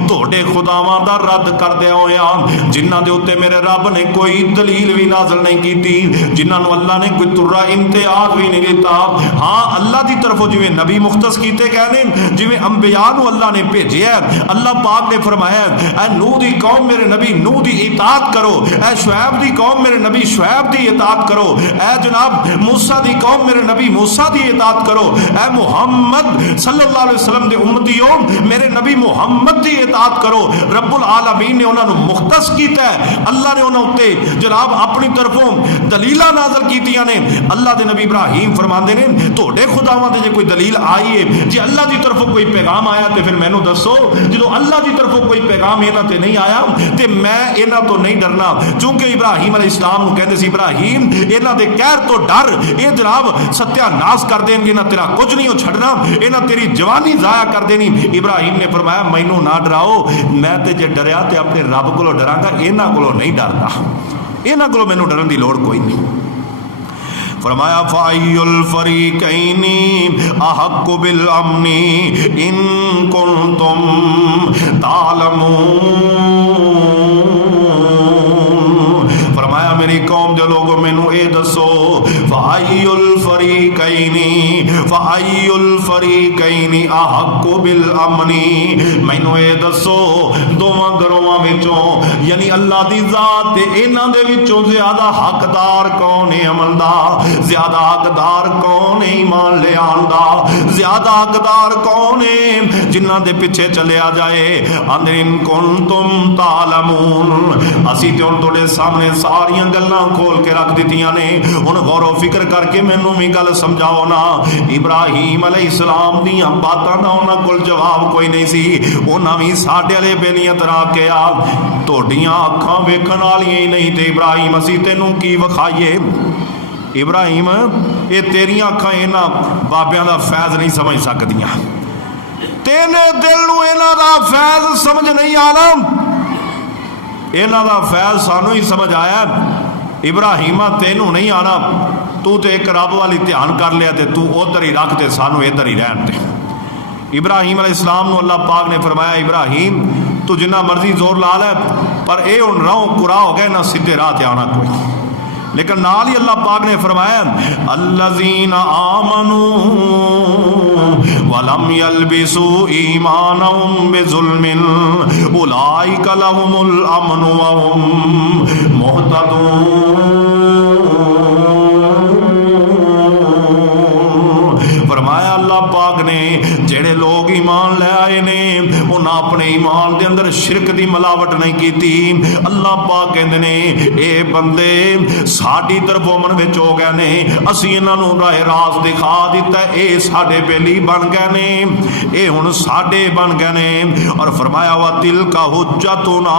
तोड़े खुदावां दा रद्द करदे होया जिन्हां दे उत्ते मेरे रब ने कोई दलील भी नाज़िल नहीं कीती, जिन्हां नूं अल्लाह ने कोई तुर्रा इम्तियाज भी नहीं दिता। हाँ अल्लाह की तरफों जिवें नबी मुख्तस कीते गए ने, जिवें अंबिया नूं अल्लाह ने भेजिया। अल्लाह पाक ने फरमाया ऐ नूह दी कौम मेरे नबी नूह दी इताअत करो, ऐ शुएब दी कौम मेरे नबी शुएब दी इताअत करो, ऐ जनाब मूसा दी कौम मेरे नबी मूसा दी इताअत करो, ऐ मुहम्मद सल्लल्लाहु अलैहि वसल्लम दे उम्मतियों मेरे नबी मुहम्मद दी इताअत करो। रब्बुल आलमीन ने उन्होंने मुख्तस किया है। अल्लाह ने उन्होंने उत्ते जनाब अपनी तरफों दलीलां नाज़िल कीतियां ने। अल्लाह दे नबी इब्राहिम फरमाते ने तोड़े खुदावां दे जे कोई दलील आई है, जे अल्लाह की तरफों कोई पैगाम आया तो फिर मैनू दसो। जो अल्लाह की तरफों कोई पैगाम इन्हां ते नहीं आया तो मैं इन्हां तो नहीं डरना, क्योंकि इब्राहिम अलैहिस्सलाम नूं कहंदे सी इब्राहिम इन्हां दे कहर तो डर, ये जनाब सत्यानाश कर देंगे, इन्हां तेरा कुछ नहीं हो छड़ना, इन्हां तेरी जवानी जाया कर देनी। इब्राहिम ने फरमाया मैनू ना डराओ, मैं तो जे डरिया तो अपने रब कोलों डरांगा, इन्हां कोलों नहीं डरदा, इन्हां कोलों मैनू डरन की लोड़ कोई नहीं। फरमाया फ़अय्युल फ़रीक़ैनी अहक्कु बिल अम्नी इन कुन्तुम तालमून। फरमाया मेरी कौम जो लोगों मैनू ये दसो फ़अय्युल फ़रीक़ैनी अहक्कु बिल अम्नी, मैनू ये दसो दोवां गरोवां विचों यानी अल्लाह दी ज़ात ते इन्हां दे विचों ज़्यादा हकदार कौन है अमल दा, ज्यादा हकदार कौन है ईमान ले आंदा, ज्यादा हकदार कौन है जिन्हां दे पिछे चलिया जाए। अंदर कुन तुम तालमून असी ते हुण तुहाडे सामने सारियां गल्लां खोल के रख दित्तियां ने, हुण गौर फिक्र करके मैनू भी गल समझाओ ना। इब्राहिम अलैहिस्सलाम दीयां बातां दा उन्हां कोल जवाब कोई नहीं सी, उन्हां भी साडे वाले बेनीयत रख के आ तुहाडीआं अखां वेखण वालियां ही नहीं ते इब्राहिम असी तैनूं की विखाईए। इब्राहिम ये तेरियां अखां इन्हां बाबियां दा फैज़ नहीं समझ सकदियां, तेरे दिल नूं इन्हां दा फैज़ समझ नहीं आना, इन्हां दा फैज़ सानू ही समझ आया। इब्राहिमा तेनू नहीं आना, तू तो एक रब वाली ध्यान कर लिया ते तू उधर ही रख ते सानू इधर ही रहन दे। इब्राहिम अलैहिस्सलाम नूं अल्लाह पाक ने फरमाया इब्राहिम तू जिन्ना मर्जी जोर ला लै पर ये हुण राहों कुरा हो गया ना सीधे राह ते आना कोई। लेकिन नाल ही अल्लाह पाक ने फरमाया अल्लज़ीना आमनू वलम यल्बिसू ईमानहुम बिजुल्मिन उलाइका लहुमुल अमनु व हुम मुहतदून। फरमाया अल्लाह पाक ने जेड़े लोग ईमान ले आए ने उन्हें अपने ईमान के अंदर शिरक की मिलावट नहीं की। अल्लाह पाक कहते ने ये बंदे साडी तरफ अमन विच हो गए ने, असी इन्हों राह रास दिखा दिता, ये साडे बेली बन गए ने, ये हुण साडे बन गए ने। और फरमाया वा तिलका हुज्जतुना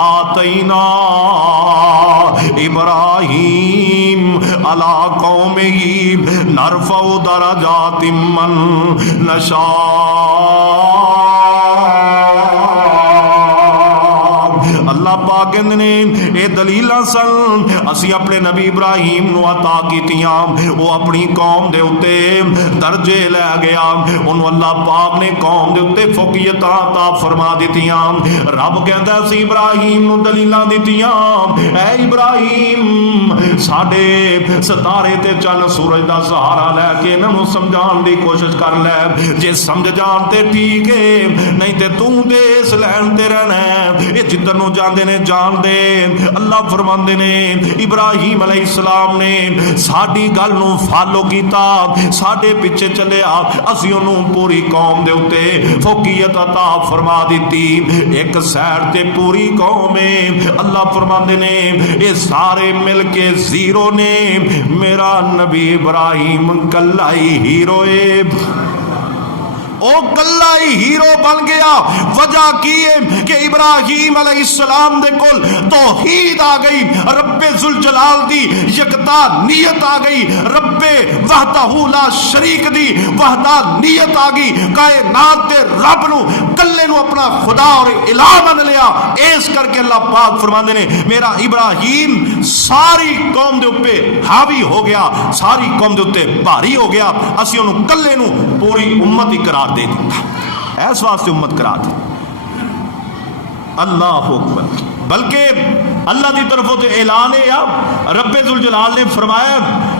आतैना इब्राहीम अला कौमिही नरफ़उ दरजातिम मन नशा। अल्लाह पाक कहंदे ने ये दलीलां सन असी अपने नबी इब्राहिम नूं अता कीतियां, वो अपनी कौम दे उत्ते दर्जे लै गया, उन्होंने अल्लाह पाक ने कौम दे उत्ते फौकियतां अता फरमा दित्तियां। रब कहंदा सी इब्राहिम नूं दलीलां दित्तियां, ऐ इब्राहिम साडे सितारे ते चंद सूरज दा सहारा लैके इन्हां नूं समझाउण दी कोशिश कर लै, जे समझ जाण ते ठीक है, नहीं ते तू देस लैण ते रहना है। ये जिधर नूं जांदे ने जान दे, अल्लाह फरमाते ने इब्राहिम अलैहिस्सलाम ने साडी गल नूं फॉलो कीता, साडे पिछे चलिया, असीं उहनूं पूरी कौम दे उत्ते फौकियत अता फरमा दी। एक साइड ते पूरी कौम है, अल्लाह फरमाते ने ये सारे मिल के जीरो ने, मेरा नबी इब्राहिम कल्ला ही हीरो है। ओ कल्ला ही हीरो बन गया। वजह की है कि इब्राहिम अलैहिस्सलाम दे कोल तौहीद आ गई, रब्बे जुल जलाल दी यकता नीयत आ गई, रब्बे वहदहू ला शरीक दी वहदा नीयत आ गई। कायनात दे रब नू कल्ले नू अपना खुदा और इलाह मान लिया। इस करके अल्लाह पाक फरमाते ने मेरा इब्राहिम सारी कौम दे उत्ते हावी हो गया, सारी कौम दे उत्ते भारी हो गया। असीं उहनूं कल्ले नू पूरी उम्मत ही करार दे दिता, इस वास्ते उम्मत करार दी। अल्लाह अकबर। बल्कि अल्लाह की तरफों से ऐलान है, रब्बे जुल जलाल ने फरमाया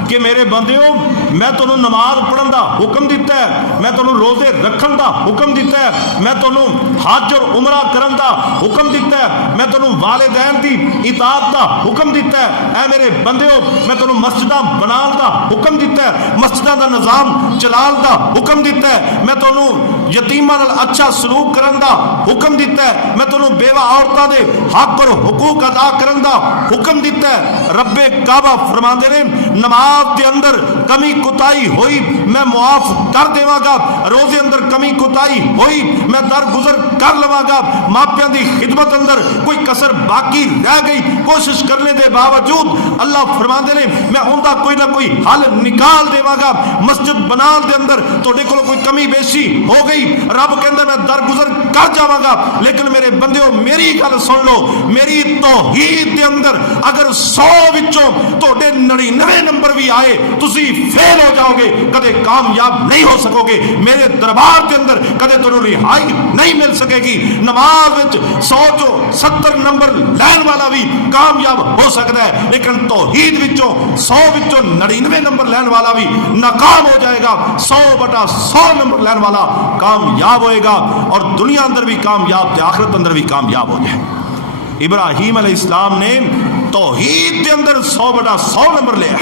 कि मेरे बंदियों मैं तुहानू नमाज पढ़न का हुक्म दिता है, मैं तुहानू रोजे रखन का हुक्म दिता है, मैं तुहानू हज और उमरा करन का हुक्म दिता है, मैं तुहानू वालिदैन की इताअत का हुक्म दिता है। ऐ मेरे बंदियों मैं तुहानू मस्जिदां बनाने का हुक्म दिता है, मस्जिदां का निज़ाम चलाने का हुक्म दिता है, मैं तुहानू यतीमां नाल अच्छा सलूक करन का हुक्म दिता है, मैं तुहानू बेवा औरतां दे हक और हुकूक अदा करन का हुक्म दिता है। रब्बे काबा फरमाते ने नमाज के अंदर कमी कुताही हुई मैं मुआफ कर देवांगा, रोजे अंदर कमी कुताही हुई मैं दरगुजर कर लवांगा, मापियां की खिदमत अंदर कोई कसर बाकी रह गई कोशिश करने के बावजूद अल्लाह फरमाते ने मैं उनका कोई ना कोई हल निकाल देवांगा। मस्जिद बनाने के अंदर तुहाडे कोल कोई कमी बेशी हो गई, रब कहंदा मैं दरगुजर कर जावांगा। लेकिन मेरे बंदियों मेरी गल सुन लो, मेरी तौहीद के अंदर अगर 100 विचों तुहाडे 99 नंबर भी आए तुसी फेल हो जाओगे, कदे कामयाब नहीं हो सकोगे। मेरे दरबार के अंदर कदे तुहानू रिहाई नहीं मिल सकेगी। नमाज विच 100 चों 70 नंबर लैन वाला भी कामयाब हो सकता है, लेकिन तौहीद विचों 100 विचों 99 नंबर लैन वाला भी नाकाम हो जाएगा। 100/100 नंबर लैन वाला कामयाब होएगा और दुनिया अंदर भी कामयाब, आखिरत अंदर भी कामयाब हो जाए। इब्राहिम अलैहिस्सलाम ने तौहीद के अंदर 100/100 नंबर लिया।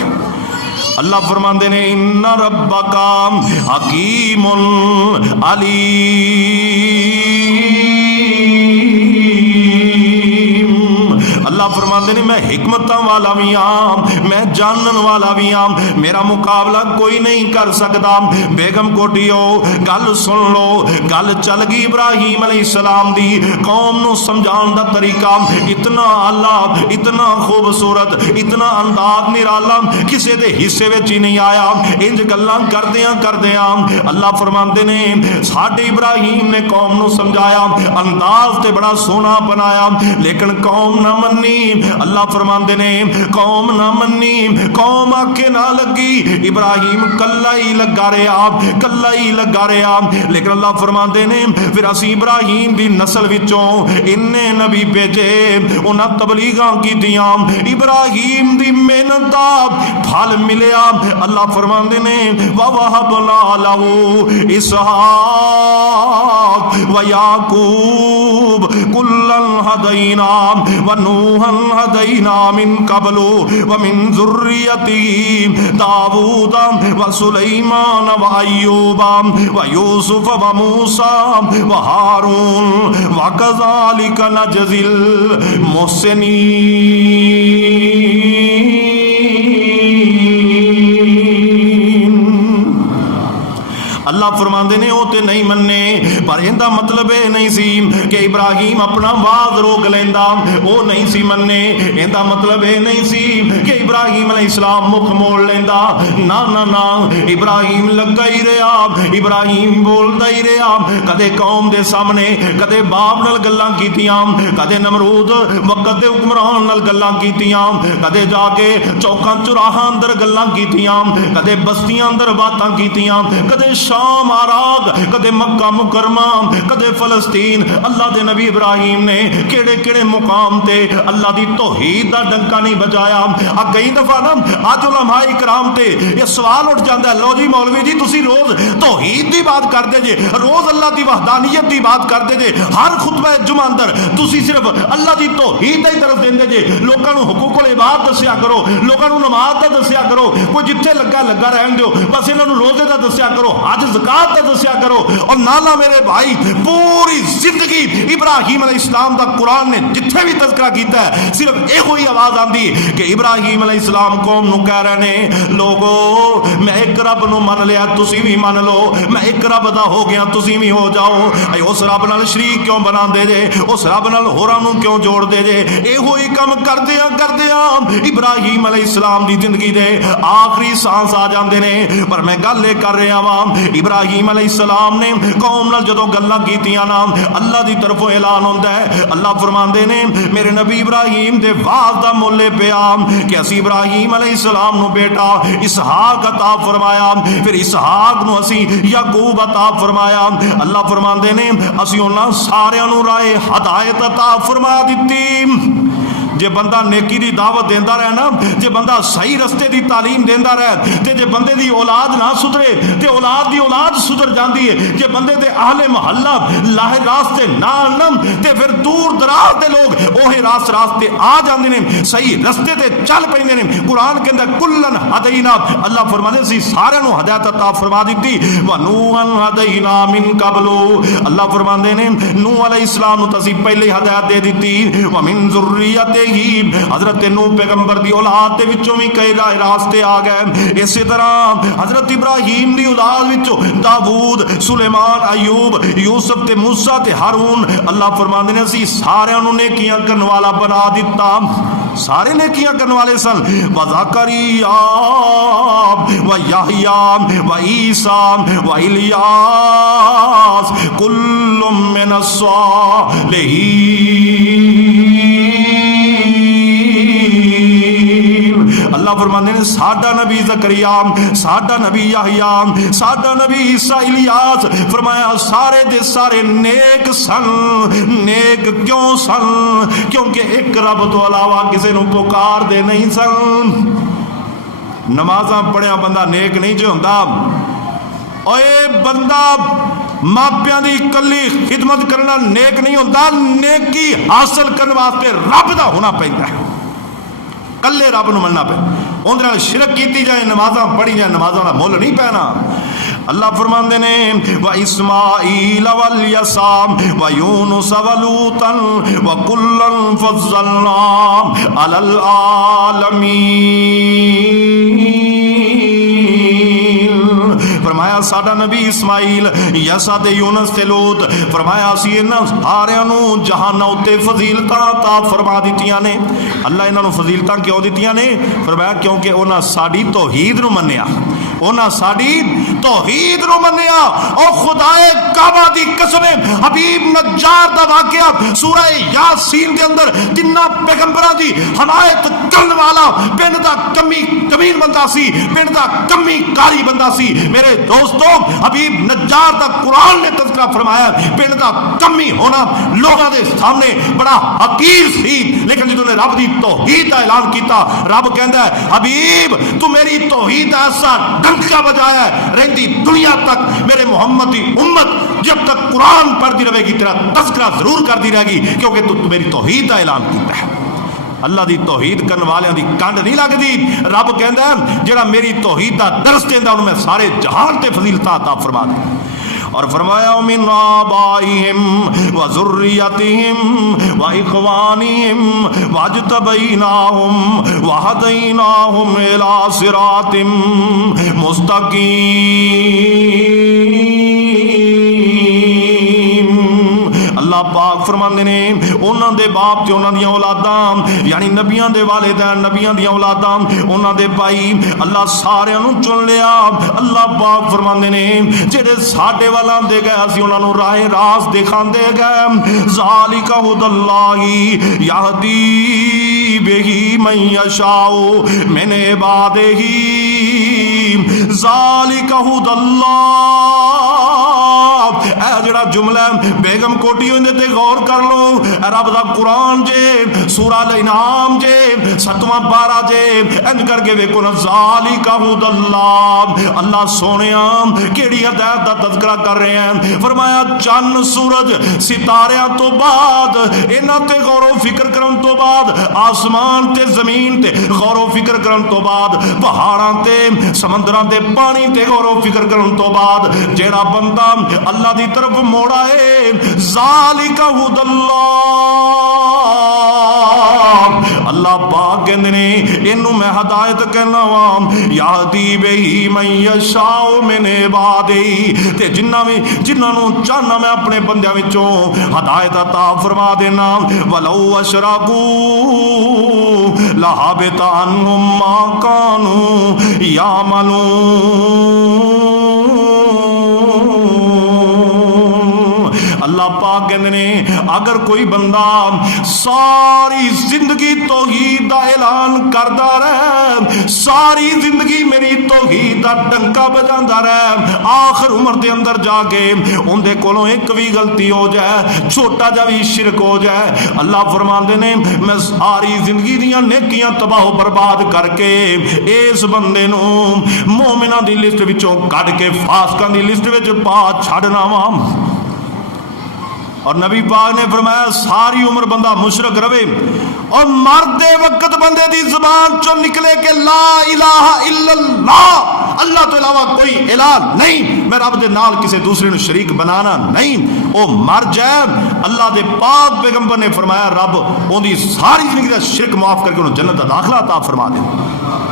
अल्लाह फरमाते ने इन्ना रब्बका हकीमुन अलीम। अल्लाह फरमाते ने मैं हिकमत वाला भी हाँ, मैं जानन वाला भी हाँ, मेरा मुकाबला कोई नहीं कर सकता। बेगम कोटियो गल सुन लो, गल चल गई इब्राहिम अलैहिस्सलाम दी कौम नू समझाने का तरीका इतना आला, इतना खूबसूरत, इतना अंदाज निराला किसी के हिस्से विच ही नहीं आया। इंज गल्लां करदियां करदियां अल्लाह फरमाते ने साडे इब्राहिम ने कौम नू समझाया, अंदाज ते बड़ा सोहना बनाया, लेकिन कौम ना मन्नी। अल्लाह फरमाते ने कौम ना मन्नी, कौम आके ना लगी, इब्राहिम कल्ला ही लगा रहा, कल्ला ही लगा रहा। लेकिन अल्लाह फरमाते ने फिर असीं इब्राहिम दी नस्ल विचों इन्ने नबी भेजे, उन्हां तबलीगां कीतियां, इब्राहिम दी मेहनत दा फल मिलिया। अल्लाह फरमाते ने ववहबना लहू इसहाक व याकूब कुल्लन हदैना व नूहन हदैना मिन कबलु व मिन ज़ुर्रियतिही दाऊद व सुलैमान व अय्यूब व यूसुफ व मूसा व हारून व कज़ालिक नजज़िल मुहसिनीन। अल्लाह फरमाते ने वो तो नहीं मन्ने, पर इहदा मतलब ये नहीं सी कि इब्राहिम अपना वाज रोक लेंदा, वो नहीं सी मन्ने। इहदा मतलब ये नहीं सी कि इब्राहिम अलैहिस्सलाम मुख मोड़ लेंदा, ना ना ना, इब्राहिम लगा ही रहा, इब्राहिम बोलता ही रहा। कदे कौम के सामने, कदे बाप नाल गल्लां कीतियां, कदे नमरूद वक्त दे हुक्मरान नाल गल्लां कीतियां, कदे जाके चौकां चुराहां अंदर गल्लां कीतियां, कदे बस्तियां अंदर बातां कीतियां, कदे शाम आराग, कदे मक्का मुकरमा, कदे फलस्तीन। अल्लाह दे नबी इब्राहिम ने केड़े केड़े मुकाम ते अल्लाह दी तौहीद दा डंका नहीं बजाया। कई दफा ना अज उलमा इकराम ते ये सवाल उठ जाता है, लो जी मौलवी जी तुसी रोज तौहीद दी बात करते जे, रोज अल्लाह दी वहदानियत दी बात करते जे, हर खुतबा जुमा अंदर तुसी सिर्फ अल्लाह दी तौहीद दा ही तरफ देंदे जे, लोकां नूं हुकूकुल इबाद दस्सिया करो, लोकां नूं नमाज दा दस्सिया करो, कोई जिथे लगा लगा रहन दिओ, बस इन्हां नूं रोजे दा दस्सिया करो, हज ज़कात दा दस्सिया करो। और नाला मेरे भाई पूरी जिंदगी इब्राहिम अलैहिस्सलाम दा कुरान ने जिथे भी तज़किरा कीता है सिर्फ इहो ही आवाज आंदी कि इब्राहिम अलैहिस्सलाम कौम नूं कह रहे ने, लोगो मैं एक रब नूं मन लिया, तुसी भी मन लो, मैं एक रब दा हो गया, तुसी भी हो जाओ। उस रब नाल शरीक क्यों बनांदे जे, उस रब नाल होरां नूं क्यों जोड़दे जे? इहो ही काम करदियां करदियां इब्राहिम अलैहिस्सलाम दी जिंदगी दे आखिरी सांस आ जांदे ने। पर मैं गल ये कर रहा वां, इब्राहिम अलैहिस्सलाम ने कौम नाल जदों गल्लां कीतियां ना, अल्लाह दी तरफों ऐलान हुंदा है, अल्लाह फरमांदे ने मेरे नबी इब्राहिम दे वाज दा मुल्ले पिया कि असीं इब्राहिम अलैहिस्सलाम नूं बेटा इसहाक अता फरमाया, फिर इसहाक नूं असीं याकूब अता फरमाया। अल्लाह फरमांदे ने असीं उन्हां सारियां नूं राहे हदायत अता फरमा दित्ती। जे बंदा नेकी दी दावत देंदा रहे ना, जे बंदा सही रस्ते दी तालीम देंदा रहे, ते जे बंदे दी औलाद ना सुधरे ते औलाद दी औलाद सुधर जाती है। जे बंदे दे आहले महल्ला लाहे रास्ते ना आन ते फिर दूर दराज दे लोग ओहे रास्ते आ जाते हैं, सही रस्ते ते चल पैंदे ने। कुरान कहंदा कुल्लन हदैना, अल्लाह फरमांदे सी सारियां नूं हदायत अता फरमा दित्ती। व नूहन हदैना मिन कबलू, अल्लाह फरमांदे ने नूह अलैहिस्सलाम नूं तसी पहले हदायत दे दित्ती। व मिन ज़ुर्रियते हजरत नूह पैगंबर दी औलाद दे विचों भी कई रास्ते आ गए। इसी तरह हजरत इब्राहिम दी औलाद विचों दाऊद, सुलेमान, अयूब, यूसुफ ते मूसा ते हारून, अल्लाह फरमांदे ने असीं सारियां नूं नेकियां करन वाला बना दिता। सारे नेकियां करने वाले सन। व ज़करिया व यहया व ईसा व इलियास कुल्लुम मिनस सालिहीन। अल्लाह फरमाते हैं साडा नबी ज़करिया, साडा नबी यहया, साडा नबी ईसा, इलियास, फरमाया सारे दे सारे नेक सन। नेक क्यों सन? क्योंकि एक रब तो अलावा किसी नूं पुकार दे नहीं सन। नमाज़ां पढ़िया बंदा नेक नहीं जो हुंदा। ओए बंदा मापियां दी कली खिदमत करना नेक नहीं होता। नेकी हासिल करने वास्ते रब दा होना पैंदा है, कल्ले रब नूं मनना पे। उहदे नाल शिरक कीती जाए, नमाज़ां पढ़ी जाए, नमाज़ां दा मुल नहीं पैना। अल्लाह फरमांदे ने व इस्माईल वल यसा व यूनुस व लूतन व कुल्लन फज़्ज़लना अलल आलमीन। फरमाया साडा नबी इस्माईल, यसा ते यूनुस ते लूत, फरमाया असीं इन्हां सारियां नूं जहानां उत्ते फजीलतां अता फरमा दित्तियां ने। अल्लाह इन्हां नूं फजीलतां क्यों दित्तियां ने? फरमाया क्योंकि उन्हां साडी तौहीद नूं मन्निया, उन्हां साडी तौहीद नूं मन्निया। और खुदाए काबा दी कसम, हबीब नज्जार दा वाकया सूरह यासीन दे अंदर तिन्ना पैगंबरां दी हमायत करन वाला पिंड दा कमी कमीन बंदा सी, पिंड दा कमी कारी बंदा सी। मेरे दोस्तों, हबीब नज्जार दा कुरान ने तज़किरा फरमाया पिंड दा कमी होना लोगों के सामने बड़ा हकीर सी, लेकिन जो रब दी तौहीद दा ऐलान किया, रब कहंदा है हबीब तू मेरी तौहीद दा ऐसा डंका बजाया है, रहती दुनिया तक मेरे मोहम्मद की उम्मत जब तक कुरान पढ़ती रहेगी तेरा तज़किरा जरूर करती रहेगी, क्योंकि तू मेरी तौहीद का ऐलान किया है। अल्लाह की तौहीद करने वालों की कंड नहीं लगती। रब कहता है जिहड़ा मेरी तौहीद का दरस देंदा उन्हें मैं सारे जहान ते फजीलतां अता फरमा दी। और फरमाया मिन आबाइहिम व ज़ुर्रियतिहिम व इख़वानिहिम वज्तबैनाहुम व हदैनाहुम इला सिरातिम मुस्तकीम। अल्लाह पाक फरमांदे ने उन्हां दे बाप ते उन्हां दियां औलादां, यानी नबियां दे वालिदैन, नबियां दियां औलादां, उन्हां दे भाई, अल्लाह सारियां नूं चुन लिया। अल्लाह पाक फरमांदे ने जेड़े साडे वाल आंदे गए असीं उन्हां नूं राह रास दिखांदे गए। ज़ालिका हुदल्लाहि यहदी बिही मन यशाउ मिन इबादिही। ज़ालिका हुदल्लाह। ऐ जिहड़ा जुमला बेगम कोटी इहदे ते गौर कर लो। रब दा कुरान जे, सूरा अल इनाम जे, 7वां पारा जे, इंज करके वेखो ना, ज़ालिका हुदल्लाह। अल्लाह सोनिया केड़ी हदायत दा तज़किरा कर रहे हैं। फरमाया चन्न सूरज सितारियां तो बाद, इन्हां ते गौरो फिक्र करन तो बाद, आसमान ते जमीन ते गौरो फिक्र करन तो बाद, पहाड़ां ते समंदरां ते पानी ते गौरो फिक्र करन तो बाद, जेड़ा बंदा अल्लाह दी तरफ मोड़ा है, ज़ालिका हुदल्लाह। अल्लाह पाक कहंदे ने इनू मैं हदायत कहना वा, यादी बेही मैं यशाओ मैंने इबादी, ते जिन्हां नू चाहना मैं अपने बंदियां विचों हदायत अता फरमा देना। वलौ अशरकू लहाबिता अन्हुम मा कानू यामलून। अल्लाह पाक कहते ने अगर कोई बंदा सारी जिंदगी तौहीद दा ऐलान करदा रहे, सारी जिंदगी मेरी तौहीद दा डंका बजांदा रहे, आखिर उम्र दे अंदर जाके उनदे कोलों एक भी गलती हो जाए, छोटा जा भी शिरक हो जाए, अल्लाह फरमांदे ने मैं सारी जिंदगी दियां नेकियां तबाह बर्बाद करके इस बंदे नू मोमिनां दी लिस्ट विचों कढ के फासकां दी लिस्ट विच पा छड्डना वा। और नबी पाक ने फरमाया सारी उम्र बंदा मुशरक रवे और मरदे वक्त बंदे दी जुबान चो निकले के ला इलाहा इल्लल्लाह, अल्लाह तो इलावा कोई इलाह नहीं, मैं रब दे नाल किसी दूसरे नू शरीक बनाना नहीं, ओ मर जाए। अल्लाह दे पाक पैगंबर ने फरमाया रब ओंदी सारी जिंदगी दा शिरक माफ करके उन्हें जन्नत दा दाखला अता फरमा दे।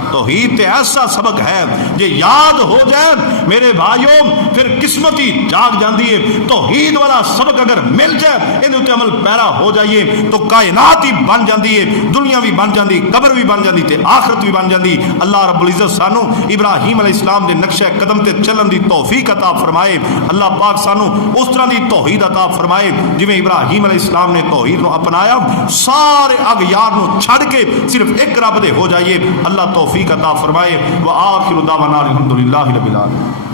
तौहीद ते ऐसा सबक है जे याद हो जाए मेरे भाइयों फिर किस्मत ही जाग जाती है। तौहीद वाला सबक अगर मिल जाए, इहदे उत्ते अमल पैरा हो जाइए तो कायनात ही बन जाती है, दुनिया भी बन जाती, कबर भी बन जाती ते आखिरत भी बन जाती। अल्लाह रब्बुल इज्जत सानू इब्राहीम अलैहिस्सलाम दे नक्शे कदम ते चलन दी तौफीक अता फरमाए। अल्लाह पाक सानू उस तरह दी तौहीद अता फरमाए जिवें इब्राहीम अलैहिस्सलाम ने तौहीद नू अपनाया, सारे अगयार नू छड़ के सिर्फ एक रब दे हो जाइए। अल्लाह तौफीक अता फरमाए। व आखिरु दावाना अल्हम्दुलिल्लाहि रब्बिल आलमीन।